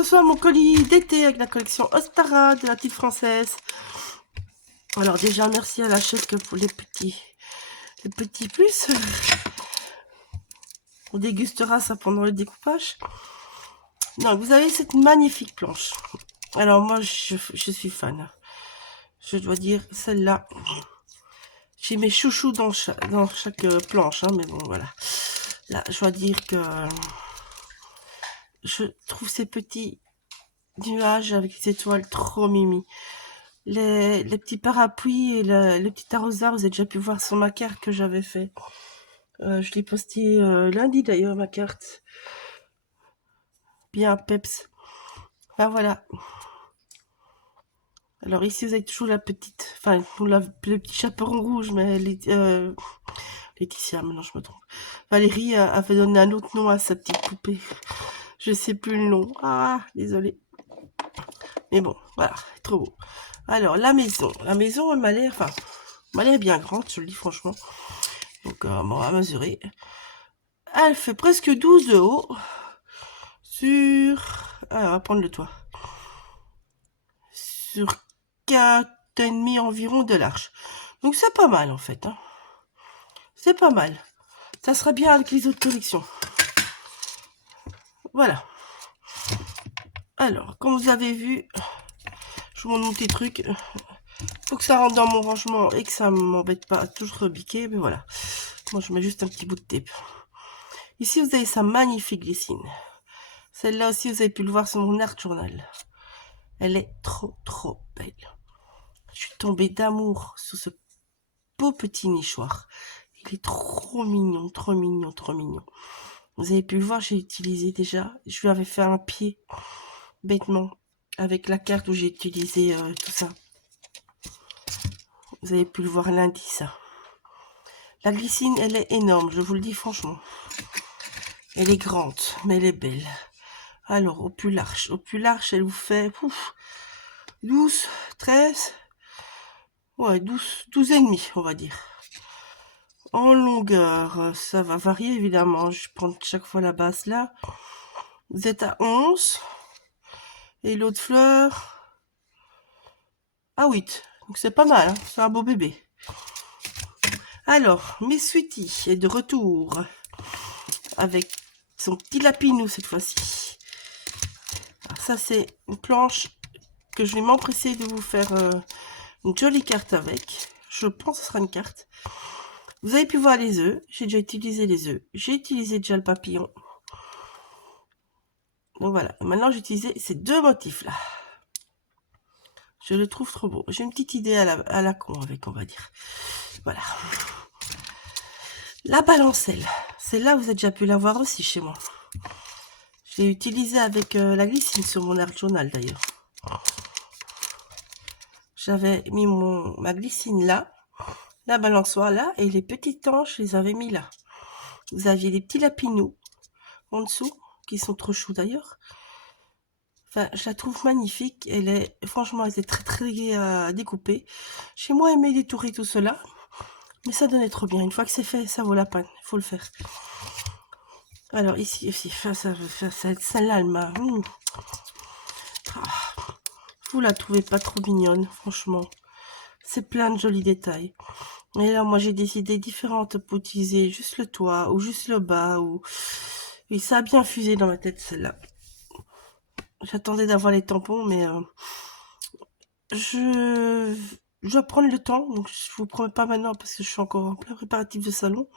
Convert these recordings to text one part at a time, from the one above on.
reçois mon colis d'été avec la collection Ostara de la petite française. Alors déjà, merci à la chèque pour les petits plus. On dégustera ça pendant le découpage. Donc, vous avez cette magnifique planche. Alors moi, je suis fan. Je dois dire, celle-là, j'ai mes chouchous dans chaque planche, hein, mais bon, voilà. Là, je dois dire que je trouve ces petits nuages avec les étoiles trop mimi. Les petits parapluies et le petit arrosoir, vous avez déjà pu voir sur ma carte que j'avais fait. Je l'ai posté lundi d'ailleurs, ma carte. Bien peps. Ah voilà. Alors ici, vous avez toujours la petite... Enfin, le petit chaperon rouge, mais... Laetitia, maintenant je me trompe. Valérie avait donné un autre nom à sa petite poupée. Je sais plus le nom. Ah, désolé. Mais bon, voilà, trop beau. Alors, la maison. La maison, elle m'a l'air... Enfin, m'a l'air bien grande, je le dis franchement. Donc, on va mesurer. Elle fait presque 12 de haut. Sur... Alors, on va prendre le toit. Sur 4,5 environ de large. Donc, c'est pas mal, en fait. Hein. C'est pas mal. Ça sera bien avec les autres collections. Voilà. Alors, comme vous avez vu, je vous montre mon petit truc. Faut que ça rentre dans mon rangement et que ça m'embête pas à toujours rebiquer. Mais voilà. Moi, je mets juste un petit bout de tape. Ici, vous avez sa magnifique glycine. Celle-là aussi, vous avez pu le voir sur mon art journal. Elle est trop, trop belle. Je suis tombée d'amour sur ce beau petit nichoir. Il est trop mignon, trop mignon, trop mignon. Vous avez pu le voir, j'ai utilisé déjà. Je lui avais fait un pied, bêtement, avec la carte où j'ai utilisé tout ça. Vous avez pu le voir lundi, ça. La glycine, elle est énorme, je vous le dis franchement. Elle est grande, mais elle est belle. Alors, au plus large, elle vous fait 12, 13, ouais, 12 et demi, on va dire. En longueur, ça va varier évidemment. Je prends chaque fois la base là. Vous êtes à 11. Et l'autre fleur à 8. Donc c'est pas mal, hein, c'est un beau bébé. Alors, Miss Sweetie est de retour avec son petit lapinou cette fois-ci. Ça, c'est une planche que je vais m'empresser de vous faire une jolie carte avec. Je pense que ce sera une carte. Vous avez pu voir les œufs. J'ai déjà utilisé les œufs. J'ai utilisé déjà le papillon. Donc voilà. Maintenant, j'ai utilisé ces deux motifs-là. Je le trouve trop beau. J'ai une petite idée à la con avec, on va dire. Voilà. La balancelle. Celle-là, vous avez déjà pu la voir aussi chez moi. J'ai utilisé avec la glycine sur mon art journal d'ailleurs. J'avais mis ma glycine là, la balançoire là, et les petites tanches, je les avais mis là. Vous aviez des petits lapinous en dessous, qui sont trop choux d'ailleurs. Enfin, je la trouve magnifique. Elle est, franchement, elle était très très gaie à découper. Chez moi, elle met des tours et tout cela. Mais ça donnait trop bien. Une fois que c'est fait, ça vaut la peine. Il faut le faire. Alors, ici, celle-là, elle m'a... Vous la trouvez pas trop mignonne, franchement. C'est plein de jolis détails. Et là, moi, j'ai décidé différentes pour utiliser juste le toit ou juste le bas. Et ça a bien fusé dans ma tête, celle-là. J'attendais d'avoir les tampons, mais je dois prendre le temps. Donc, je vous promets pas maintenant parce que je suis encore en plein préparatif de salon.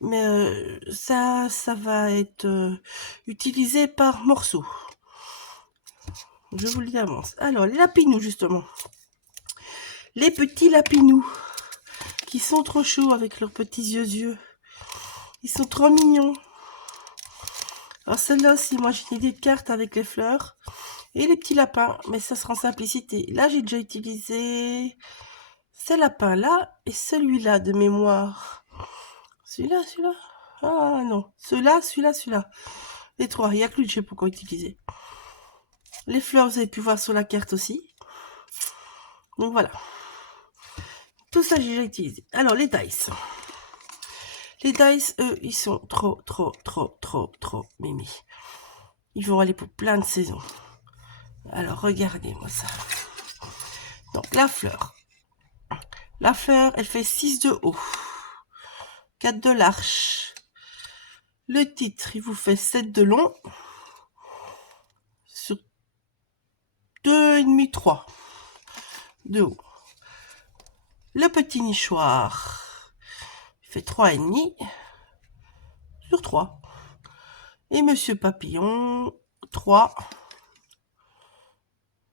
Mais ça va être utilisé par morceaux. Je vous le dis d'avance. Alors, les lapinous, justement. Les petits lapinous qui sont trop chauds avec leurs petits yeux. Ils sont trop mignons. Alors celle-là aussi, moi j'ai une idée de carte avec les fleurs et les petits lapins, mais ça sera en simplicité. Là, j'ai déjà utilisé ces lapins-là et celui-là de mémoire. Celui-là. Ah non, celui-là. Les trois, il n'y a que lui, je sais pas quoi utiliser. Les fleurs, vous avez pu voir sur la carte aussi. Donc voilà. Tout ça, j'ai déjà utilisé. Alors, les dice. Les dice, eux, ils sont trop mimi. Ils vont aller pour plein de saisons. Alors, regardez-moi ça. Donc, la fleur. La fleur, elle fait 6 de haut. 4 de large. Le titre, il vous fait 7 de long. Sur 2,5, 3 de haut. Le petit nichoir, il fait 3,5 sur 3. Et Monsieur Papillon, 3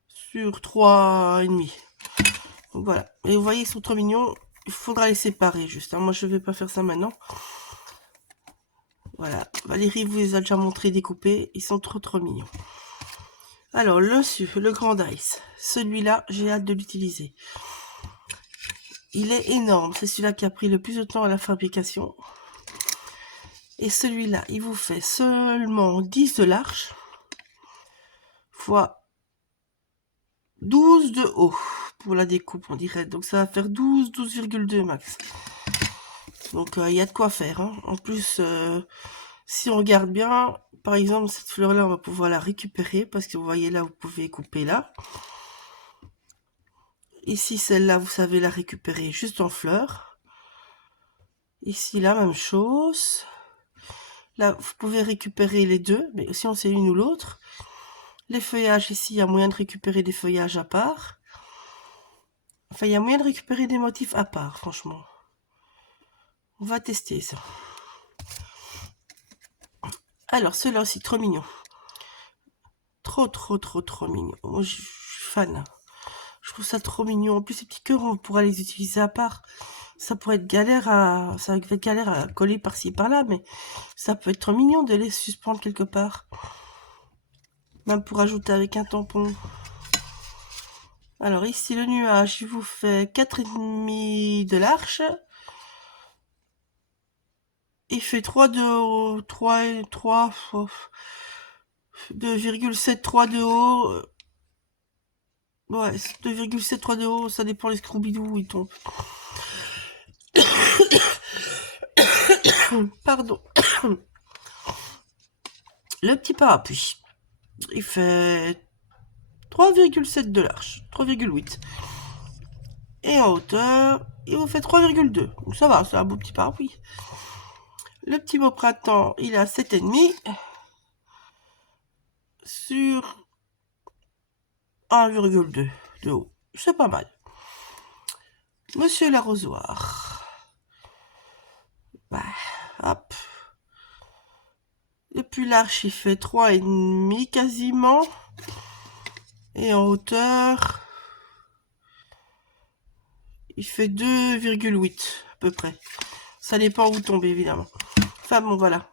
sur 3,5. Donc voilà. Et vous voyez, ils sont trop mignons. Il faudra les séparer juste. Moi, je ne vais pas faire ça maintenant. Voilà. Valérie vous les a déjà montrés découpés. Ils sont trop mignons. Alors, le grand dice. Celui-là, j'ai hâte de l'utiliser. Il est énorme. C'est celui-là qui a pris le plus de temps à la fabrication. Et celui-là, il vous fait seulement 10 de large fois 12 de haut pour la découpe, on dirait. Donc ça va faire 12,2 max. Donc il y a de quoi faire. Hein. En plus, si on regarde bien, par exemple, cette fleur-là, on va pouvoir la récupérer parce que vous voyez là, vous pouvez couper là. Ici, celle-là, vous savez la récupérer juste en fleur. Ici, la même chose. Là, vous pouvez récupérer les deux, mais si on sait une ou l'autre. Les feuillages, ici, il y a moyen de récupérer des feuillages à part. Enfin, il y a moyen de récupérer des motifs à part, franchement. On va tester ça. Alors, ceux-là aussi, trop mignon. Trop mignon. Moi, je suis fan. Je trouve ça trop mignon. En plus, ces petits cœurs, on pourra les utiliser à part. Ça pourrait être galère à coller par-ci, par-là, mais ça peut être trop mignon de les suspendre quelque part. Même pour ajouter avec un tampon. Alors, ici, le nuage, il vous fait 4,5 de large. Il fait 3 de haut, 2,73 de haut. Ouais, 2,73 de haut, ça dépend les Scooby-Doo où ils tombent. Pardon. Le petit parapluie, il fait 3,7 de large, 3,8. Et en hauteur, il vous fait 3,2. Donc ça va, c'est un beau petit parapluie. Le petit beau printemps, il est à 7,5 sur 1,2 de haut. C'est pas mal. Monsieur l'arrosoir. Bah, hop. Le plus large, il fait 3,5 quasiment. Et en hauteur, il fait 2,8 à peu près. Ça dépend où vous tombez, évidemment. Enfin bon, voilà.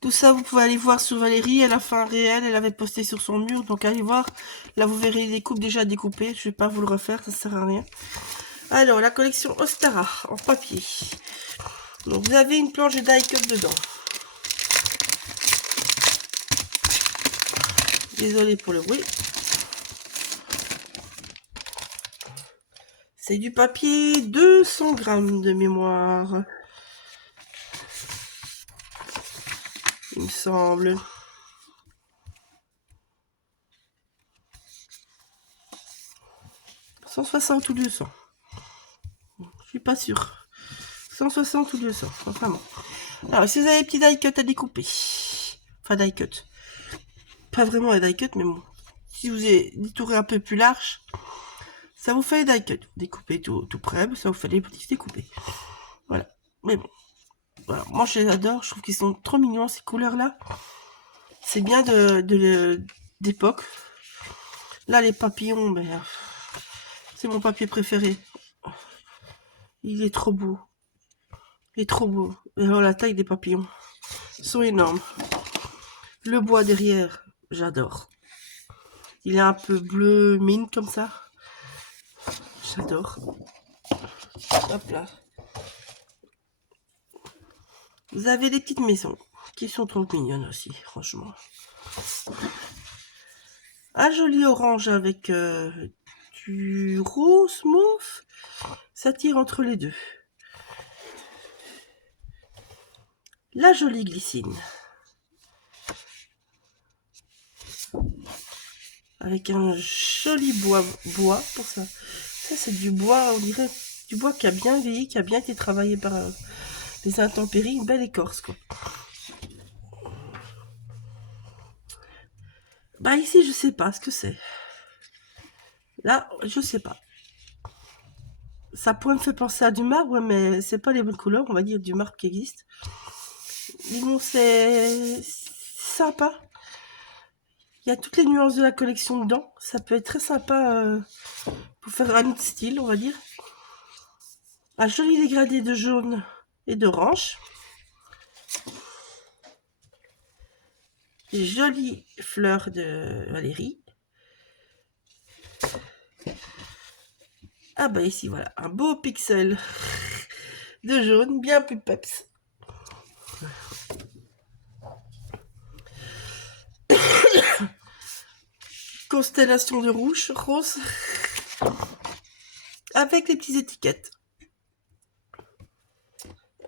Tout ça, vous pouvez aller voir sur Valérie. Elle a fait un réel. Elle avait posté sur son mur. Donc, allez voir. Là, vous verrez les coupes déjà découpées. Je vais pas vous le refaire. Ça sert à rien. Alors, la collection Ostara en papier. Donc, vous avez une planche de die-cut dedans. Désolée pour le bruit. C'est du papier 200 grammes de mémoire. Il me semble. 160 ou 200. Je suis pas sûre. 160 ou 200. Enfin bon. Alors, si vous avez des petits die cut à découper. Enfin, die cut. Pas vraiment un die cut, mais bon. Si vous avez des tours un peu plus larges, ça vous fait des die cut. Découpez tout près, ça vous fait des petits découpés. Voilà. Mais bon. Voilà. Moi, je les adore. Je trouve qu'ils sont trop mignons, ces couleurs-là. C'est bien d'époque. Là, les papillons, ben, c'est mon papier préféré. Il est trop beau. Il est trop beau. Et alors, la taille des papillons. Ils sont énormes. Le bois derrière, j'adore. Il est un peu bleu mine comme ça. J'adore. Hop là. Vous avez des petites maisons qui sont trop mignonnes aussi, franchement. Un joli orange avec du rose mauve. Ça tire entre les deux. La jolie glycine. avec un joli bois pour ça. Ça, c'est du bois, on dirait du bois qui a bien vieilli, qui a bien été travaillé par les intempéries, une belle écorce, quoi. Bah ici, je sais pas ce que c'est. Là, je sais pas. Ça pourrait me faire penser à du marbre, mais c'est pas les bonnes couleurs, on va dire du marbre qui existe. Mais bon, c'est sympa. Il y a toutes les nuances de la collection dedans. Ça peut être très sympa pour faire un autre style, on va dire. Un joli dégradé de jaune et d'orange. Des jolies fleurs de Valérie. Ah bah ici, voilà, un beau pixel de jaune, bien plus peps. Constellation de rouge, rose, avec les petites étiquettes.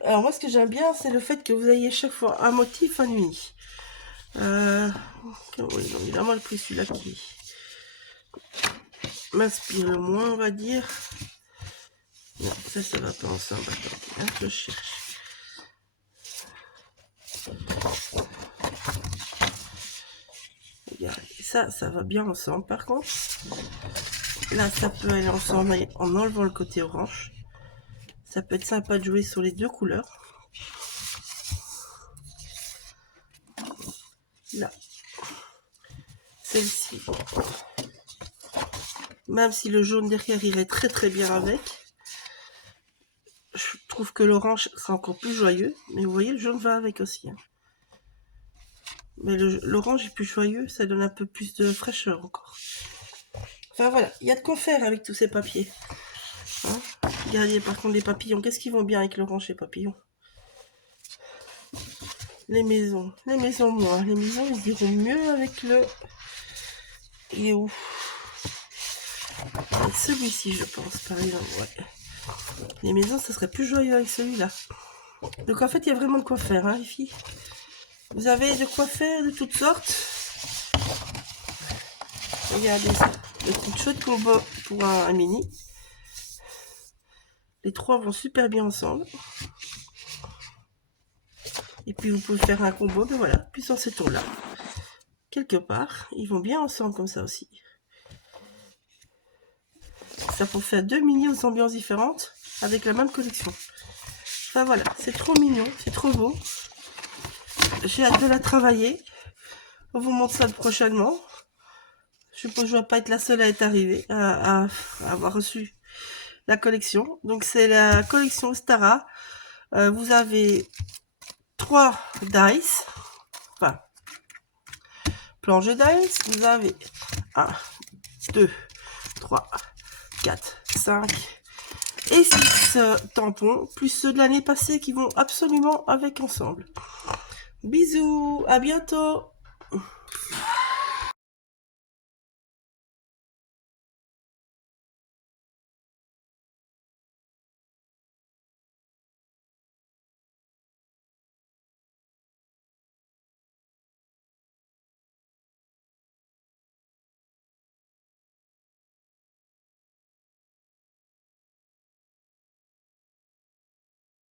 Alors moi, ce que j'aime bien, c'est le fait que vous ayez chaque fois un motif, un uni. Oui, non, évidemment, le prix celui-là qui m'inspire le moins, on va dire. Non, ça va pas ensemble. Attendez, hein, je cherche. Regardez, ça va bien ensemble. Par contre, là, ça peut aller ensemble en enlevant le côté orange. Ça peut être sympa de jouer sur les deux couleurs. Là, celle-ci, même si le jaune derrière irait très très bien avec, je trouve que l'orange sera encore plus joyeux. Mais vous voyez, le jaune va avec aussi. Hein. Mais l'orange est plus joyeux, ça donne un peu plus de fraîcheur encore. Enfin voilà, il y a de quoi faire avec tous ces papiers. Hein, regardez par contre les papillons, qu'est-ce qui vont bien avec l'orange et papillons? Les maisons moins. Les maisons, ils iront mieux avec le... Il est où? Avec celui-ci, je pense, par exemple, ouais. Les maisons, ça serait plus joyeux avec celui-là. Donc en fait, il y a vraiment de quoi faire, hein, les filles. Vous avez de quoi faire de toutes sortes. Regardez ça. Le petit chouette combo pour un mini. Les trois vont super bien ensemble. Et puis vous pouvez faire un combo, mais voilà, puis sur ces tours-là. Quelque part, ils vont bien ensemble comme ça aussi. Ça peut faire deux mini aux ambiances différentes avec la même collection. Enfin voilà, c'est trop mignon, c'est trop beau. J'ai hâte de la travailler. On vous montre ça prochainement. Je pense que je ne vais pas être la seule à être arrivée, à avoir reçu la collection. Donc c'est la collection Stara. Vous avez 3 dice, enfin planches de dice. Vous avez 1, 2, 3, 4, 5 et 6 tampons, plus ceux de l'année passée qui vont absolument avec ensemble. Bisous, à bientôt.